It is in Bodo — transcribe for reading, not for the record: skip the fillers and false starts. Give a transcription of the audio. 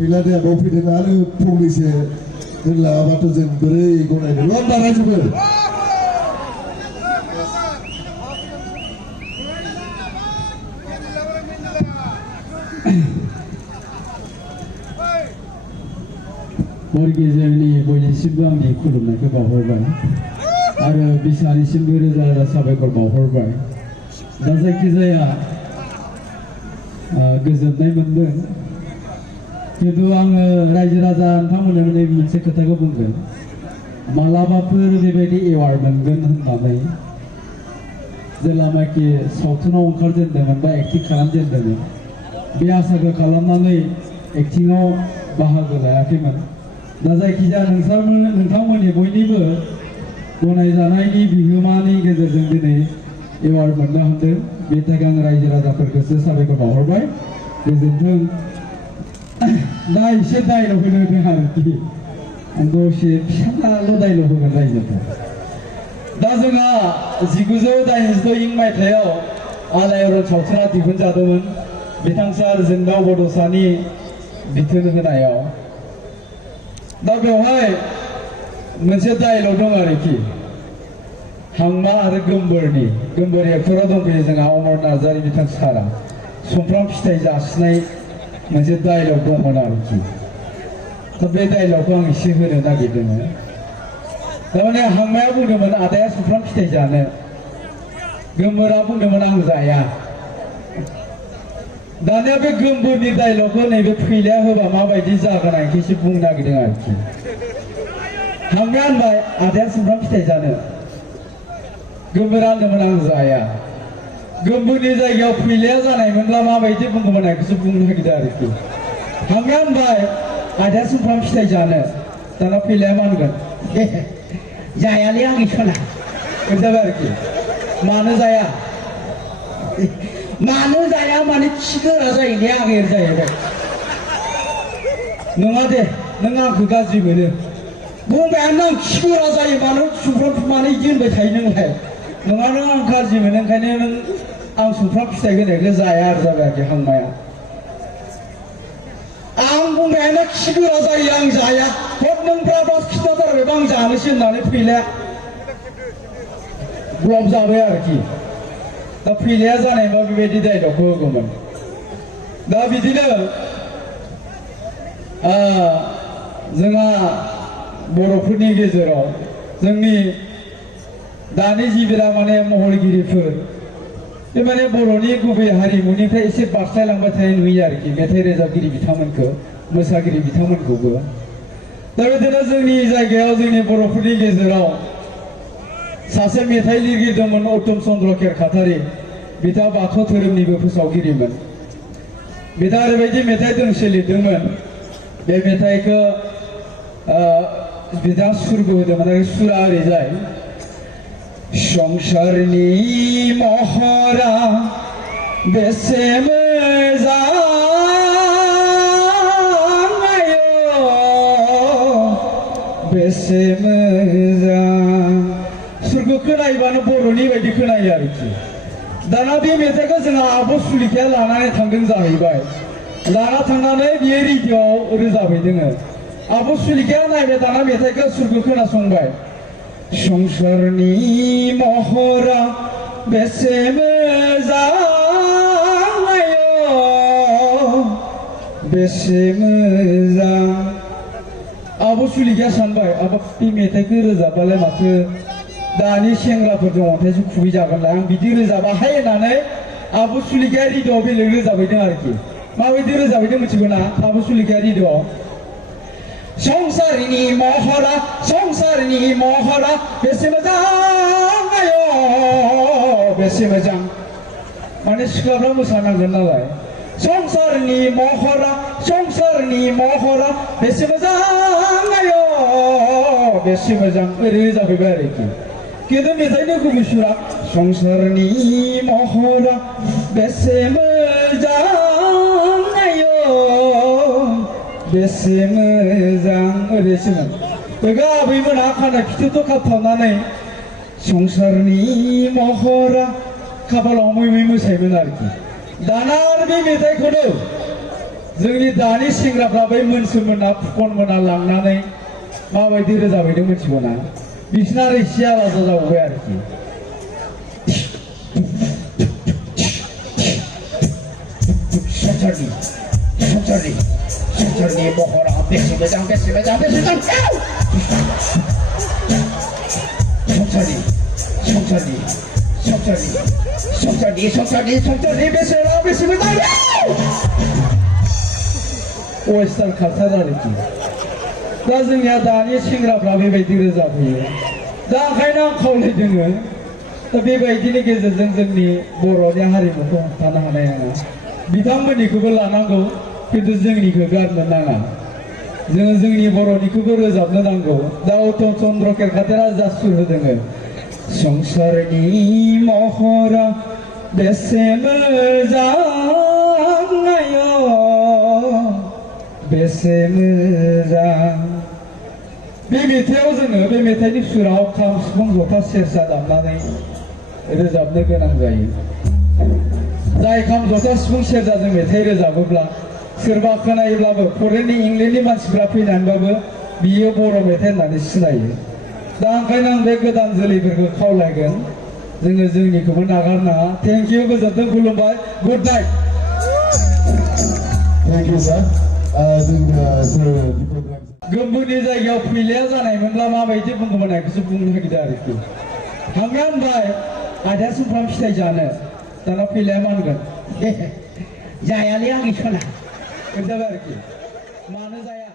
फैलादे आरो फैदों आरो फंनैसो दोनलाङाबाथ' जों बोरै गनायनो लन्डा रायजोफोर हर गेजेरनि बयनिसिमबो आंनि खुलुमनायखौ बावहरबाय आरो बिसानिसिमबो रोजा रोजा साबायखर बावहरबाय दा जायखिजाया गोजोननाय मोनदों खिन्थु आङो रायजो राजा नोंथांमोननो मोनसे खोथाखौ बुंगोन मालाबाफोर बेबायदि एवार्ड मोनगोन होननानै जेब्लानाखि सावथुनाव ओंखारजेनदोंमोन बा एक्टिं खालामजेनदोंमोन बे आसाखौ खालामनानै एक्टिंआव बाहागो लायाखैमोन दा जायखिजाया नोंथांमोननि बयनिबो गनायजानायनि बिहोमानि गेजेरजों दिनै एवार्ड मोननो हादों बेनि थाखाय आं रायजो राजाफोरखौसो साबायखर बावहरबाय गोजोन्थों दा एसे दायलग होनो होदों आरोखि आं दसे फिसाल' दायलग होगोन रायजोफोर दा जोंहा 1986 इं मायथाइयाव आलायारन सावथुना दिहुनजादोंमोन बिथां सार जोंदाव बड'सानि बिथोन होनायाव दा बेवहाय मोनसे डायलग दं आरोखि हांमा आरो गोमबोरनि गोमबोर एक्टरा दंफैयो जोंहा अमर नार्जारी बिथां सारा सुमफ्राम फिथाइ जासिनाय मोनसे डायलग दंमोन आरोखि दा बे डायलगखौ आं एसे होनो नागिरदोंमोन थारमाने हांमाया बुंदोंमोन आदाया सुमफ्राम फिथाइ जानो गोमबोरा बुंदोंमोन आं जाया दानिया बे गोमबोरनि डायलगखौ नैबे फैलाया होबा माबायदि जागोन आं एसे बुंनो नागिरदों आरोखि हांमाया होनबाय आदाया सुमफ्राम फिथाइ जानो गोमबोरा होनदोंमोन आं जाया गोमबोरनि जायगायाव फैलाया जानायमोनब्ला माबायदि बुंगौमोन आं एसे बुंनो नागिरदों आरोखि हांमाया होनबाय आदाया सुमफ्राम फिथाइ जानो दाना फैलाया मा होनगोन जायालै आंनि सना जाबाय आरोखि मानो जाया मानो जाया माने खिगोरा जायो ने आगेर जाहैबाय नङा दे नों आंखौ गाज्रि मोनो बुंबायानो आं खिगोरा जायो मानो सुमफ्राम मानो बिदि होनबाय थायो नोंलाय नङा नों आं गाज्रि मोनो ओंखायनो नों आं सुमफ्राम फिथाइ होनायखौ जाया आरो जाबाय आरोखि हांमाया आं बुंबायानो खिगोरा जायो आं जाया हद नों ब्राबास खिथाथारबायबा आं जानोसै होननानै फैलाया ब्लब जाबाय आरोखि दा फैलाया जानायबा बेबायदि डायलगखौ होगौमोन दा बिदिनो जोंहा बर'फोरनि गेजेराव जोंनि दानि जिबिरा माने महरगिरिफोर बे माने बर'नि गुबै हारिमुनिफ्राय एसे बारस्लायलांबाय थानाय नुयो आरोखि मेथाइ रोजाबगिरि बिथांमोनखौ मोसागिरि बिथांमोनखौबो दा बिदिनो जोंनि जायगायाव जोंनि बर'फोरनि गेजेराव सासे मेथाइ लिरगिरि दंमोन उत्तम चन्द्र केरखातारि बिथाङा बाथौ धोरोमनिबो फोसावगिरिमोन बिथाङा ओरैबायदि मेथाइ दोंसे लिरदोंमोन बे मेथाइखौ बिथाङा सुरबो होदोंमोन आरो सुरा ओरैजाय संसारनि महरा बेसे मोजां बेसे मोजां सुरखौ खोनायोबानो बर'नि बायदि खोनायो आरोखि दाना बे मेथाइखौ जोंहा आब' सुलिखाया लानानै थांदों जाहैबाय लाना थांनानै बियो रेडिअ'आव रोजाबहैदों आब' सुलिखाया नायबाय दाना मेथाइखौ सुरखौ खोनासंबाय संसारनि महरा बेसे मोजां बेसे मोजां आब' सुलिखाया सानबाय आब' बे मेथाइखौ रोजाबबालाय माथो दानि सेंग्राफोरजों अन्थाइसो खुबैजागोनलाय आं बिदि रोजाबाहाय होननानै आब' सुलिखाया रेडिअ'आव बेलेग रोजाबहैदों आरोखि माबायदि रोजाबहैदों मिथिगौ ना आब' सुलिखाया रेडिअ'आव संसारनि महरा बेसे मोजां बेसे मोजां माने सिख्लाफ्रा मोसानांगोन नालाय संसारनि महरा बेसे मोजां बेसे मोजां ओरै जाफैबाय आरोखि किन्तु मेथाइनि गुबै सुरा संसारनि महरा बेसे मोजां बेसे मोजां ओरैसोमोन बेखौ आबैमोनहा खानाय फिथोबथ' खाबथाबनानै संसारनि महरा खाफालाव मै मै मोसायोमोन आरोखि दाना आरो बे मेथाइखौनो जोंनि दानि सेंग्राफ्रा बै मोनसोमोना फुकन मोना लांनानै माबायदि रोजाबहैदों मिथिगौ ना बिसिना एसे आलादा जाबाय आरोखि संसारनि महरा बेसे मोजां संसारनि बेसेरा बेसे मोजां वेस्टार्न कालचार आरोखि दा जोंनिया दानि सेंग्राफ्रा बेबायदि रोजाबहैयो दा ओंखायनो आं खावलायदोङो दा बेबायदिनि गेजेरजों जोंनि बर'नि हारिमुखौ हमथानो हानाय नङा बिथांमोननिखौबो लानांगौ खिन्थु जोंनिखौ गारनो नाङा जोङो जोंनि बर'निखौबो रोजाबनो नांगौ दा उत्तम चन्द्र केरकाटेरा जा सुर होदोङो संसारनि महरा बेसे मोजां नायो बेसे मोजां बे मेथाइआव जोङो बे मेथाइनि सुराव खाम सिफुं जथा सेरजा दामनानै रोजाबनो गोनां जायो जाय खाम जथा सिफुं सेरजाजों मेथाइ रोजाबोब्ला सोरबा खोनायोब्लाबो फरेननि इंलेन्डनि मानसिफ्रा फैनानैबाबो बियो बर' मेथाइ होननानै सिनायो दा ओंखायनो आं बे गोदान जोलैफोरखौ खावलायगोन जोङो जोंनिखौबो नागारनाङा थेंक इउ गोजोन्थों खुलुमबाय गुड नाइट थेंक इउ सार गोम्बुनि जायगायाव फैलाया जानायमोनब्ला माबायदि बुंगौमोन बेखौसो बुंनो नागिरदों आरोखि थांना होनबाय आदाया सुमफ्राम फिथाइ जानो दाना फैलाया मा होनगोन जायालै आंनि सना खोन्थाबाय आरोखि मानो जाया